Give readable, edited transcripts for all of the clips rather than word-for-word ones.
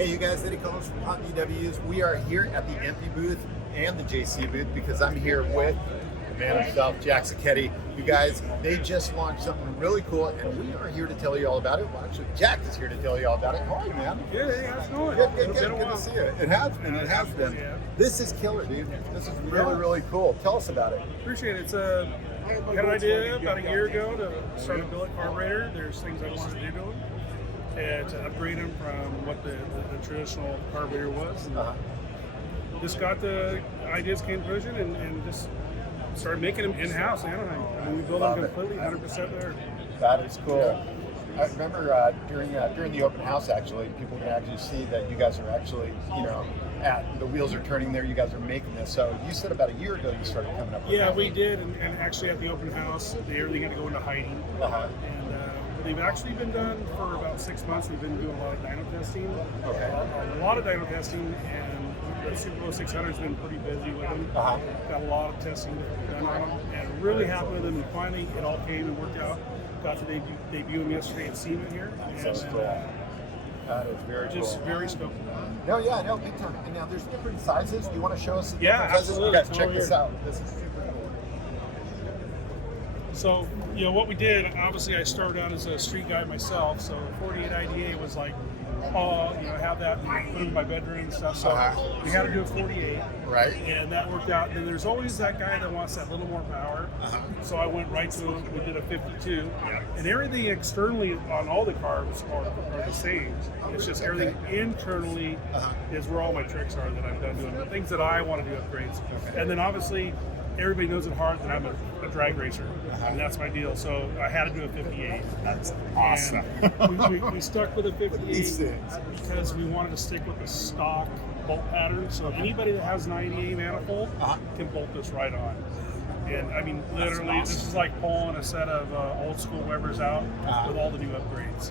Hey, you guys, Eddie Collins from Hot VWs. We are here at the empty booth and the JayCee booth because I'm here with the man himself, Jack Sacchette. You guys, they just launched something really cool, and we are here to tell you all about it. Well, actually, Jack is here to tell you all about it. How are you, man? Good, hey, how's it going? Good to see you. It has been, Yeah. This is killer, dude. This is really cool. Tell us about it. Appreciate it. I had an idea about a year ago to start a billet carburetor. There's things I wanted to do to them and to upgrade them from what the traditional carburetor was. Just got the ideas came to fruition and just started making them in-house in Anaheim. I mean, we build them completely 100% there. That is cool. I remember during the open house, actually, people can actually see that you guys are actually, the wheels are turning there. You guys are making this. So you said about a year ago you started coming up with Yeah, we did, and actually at the open house, everything had to go into hiding. And they've actually been done for about 6 months. We've been doing a lot of dyno testing. Okay. A lot of dyno testing, and the Super Bowl 600 has been pretty busy with them. Got a lot of testing done on them, and really happy with them. And finally, it all came and worked out. Got to debut them yesterday at SEMA here. That is very cool. Just very stoked. No, big time. And now there's different sizes. Do you want to show us the Yeah, different sizes? absolutely. You guys, check this out. This is super cool. So, what we did, obviously I started out as a street guy myself, so 48 IDA was like, have that and put it in my bedroom and stuff, so we had to do a 48. Right. And that worked out. And there's always that guy that wants that little more power. So I went right to him. We did a 52. And everything externally on all the carbs are the same. It's just everything internally is where all my tricks are that I'm done doing. The things that I want to do upgrades. And then obviously, everybody knows at heart that I'm a drag racer, and that's my deal. So I had to do a 58. That's awesome. And we stuck with a 58 because we wanted to stick with the stock bolt pattern. So anybody that has an IDA manifold can bolt this right on. And I mean, literally, this is like pulling a set of old school Webers out with all the new upgrades.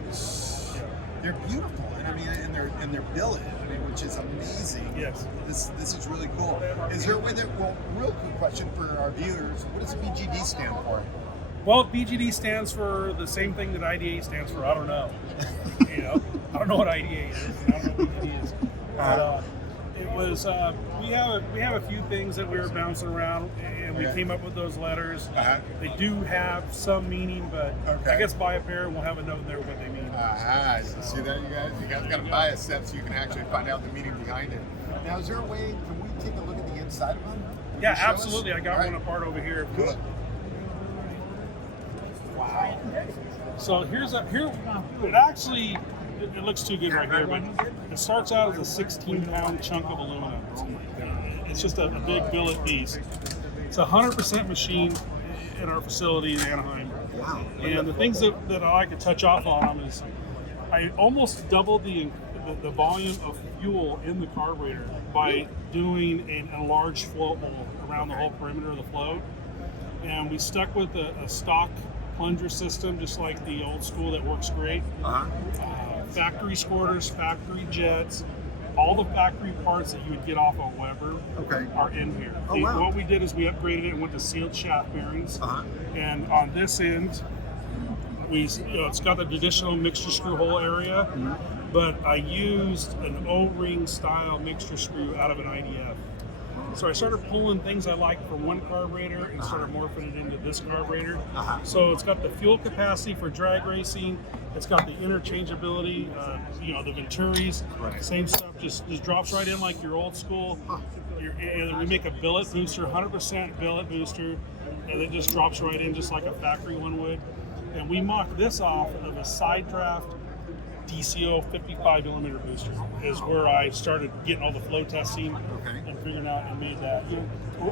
Yeah. They're beautiful, and I mean, and they're billet, which is amazing. Yes. This is really cool. Is there a way that? Well, real quick question for our viewers: what does BGD stand for? Well, BGD stands for the same thing that IDA stands for. I don't know. I don't know what IDA is. I don't know what BGD is. But it was. We have a few things that we were bouncing around, and we came up with those letters. They do have some meaning, but I guess buy a pair and we'll have a note there what they mean. You see that, you guys? You guys got to buy a set so you can actually find out the meaning behind it. Now, is there a way? Can we take a look at the inside of them? Yeah, absolutely. I got one apart over here. Good. Wow. So here. It actually. It looks too good right here, but it starts out as a 16-pound chunk of aluminum. It's just a big billet piece. It's 100% machine in our facility in Anaheim. Wow. And the things that I like to touch off on them is I almost doubled the volume of fuel in the carburetor by doing an enlarged float hole around the whole perimeter of the float. And we stuck with a stock plunger system, just like the old school that works great. Factory squirters, factory jets, all the factory parts that you would get off a Weber are in here. What we did is we upgraded it and went to sealed shaft bearings. And on this end, it's got the traditional mixture screw hole area, but I used an O-ring style mixture screw out of an IDF. So I started pulling things I liked from one carburetor and started morphing it into this carburetor. So it's got the fuel capacity for drag racing. It's got the interchangeability, the Venturis, same stuff, just drops right in like your old school. We make a billet booster, 100% billet booster, and it just drops right in just like a factory one would. And we mocked this off of a side draft DCO 55mm booster is where I started getting all the flow testing and figuring out and made that.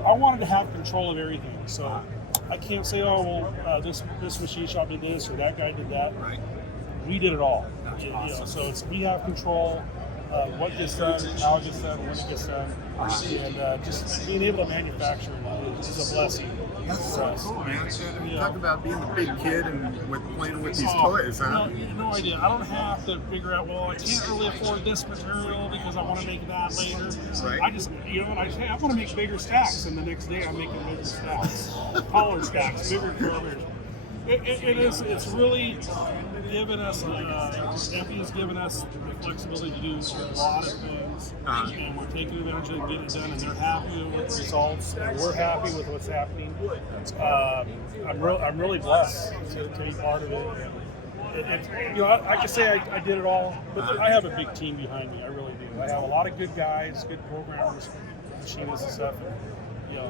I wanted to have control of everything, so I can't say, this machine shop did this or that guy did that. We did it all. So we have control of what gets done, how it gets done, when it gets done, and just being able to manufacture is a blessing. That's so cool, man. Talk about being the big kid and playing with these toys, huh? No idea. I don't have to figure out, I can't really afford this material because I want to make that later. I just, I want to make bigger stacks, and the next day I'm making bigger stacks. Taller stacks, bigger carburetors. It is. It's really given us. FE has given us the flexibility to do a lot of things, and we're taking advantage of it and getting it done. And they're happy with the results, and we're happy with what's happening. I'm really blessed to be part of it. And, I can say I did it all, but I have a big team behind me. I really do. I have a lot of good guys, good programmers, machinists and stuff.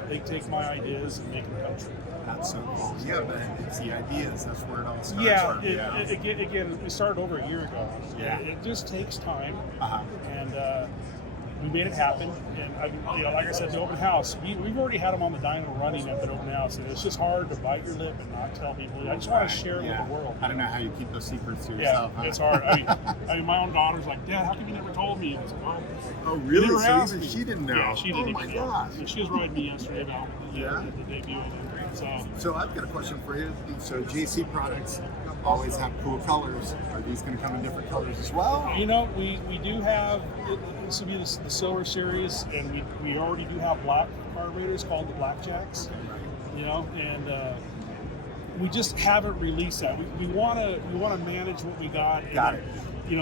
They take my ideas and make them come true. That's so cool. Yeah, but it's the ideas. That's where it all starts. Yeah, again, it started over a year ago. Yeah. It just takes time, and we made it happen. And like I said, the open house, we've already had them on the dyno running at the open house, and it's just hard to bite your lip and not tell people. I just want to share it with the world. I don't know how you keep those secrets to yourself. Yeah, it's hard. I mean, my own daughter's like, Dad, how come you never told me? It's like, oh, really? So even she didn't know. Yeah, she didn't even know. Gosh. She was riding me yesterday about the debut. So I've got a question for you. So JayCee products always have cool colors. Are these going to come in different colors as well? We do have, this will be the Silver Series, and we already do have black carburetors called the Blackjacks, and we just haven't released that. We want to manage what we got. Got it. We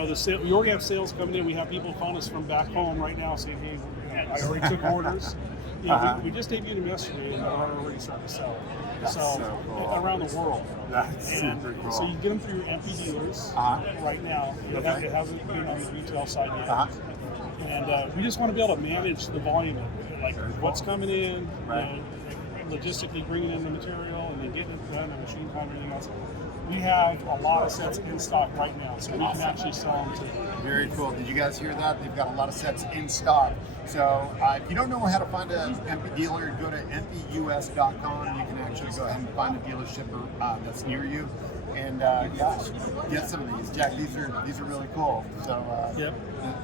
already have sales coming in. We have people calling us from back home right now saying, hey, I already took orders. We just debuted them yesterday, and they're already starting to sell. So cool. Around the world. That's super cool. So you get them through your empty dealers right now. It hasn't been on the retail side yet. And we just want to be able to manage the volume of it, like what's coming in, logistically bringing in the material, and then getting it done, and machine time, and everything else. We have a lot of sets in stock right now, so we can actually sell them to. Very cool. Did you guys hear that? They've got a lot of sets in stock. So if you don't know how to find an MP dealer, go to mpunus.com. You can actually go ahead and find a dealership that's near you. And get some of these. Jack, these are really cool. So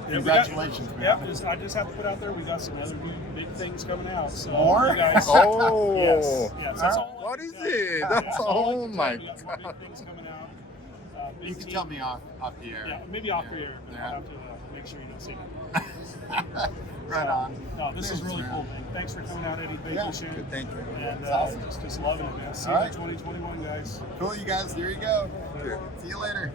congratulations, man. I just have to put out there, we got some other new big things coming out. So more? You guys, Oh. Yes, that's all. What is it? That's oh my God. We got some big things coming out. You can tell me off the air. Yeah, maybe off the air, but I'll have to make sure you don't see that. Right on. No, this is really cool, man. Thanks for coming out, Eddie. Thank you, Sharon. Thank you. And awesome. just loving it, man. See you in 2021, guys. Cool, you guys. There you go. See you later.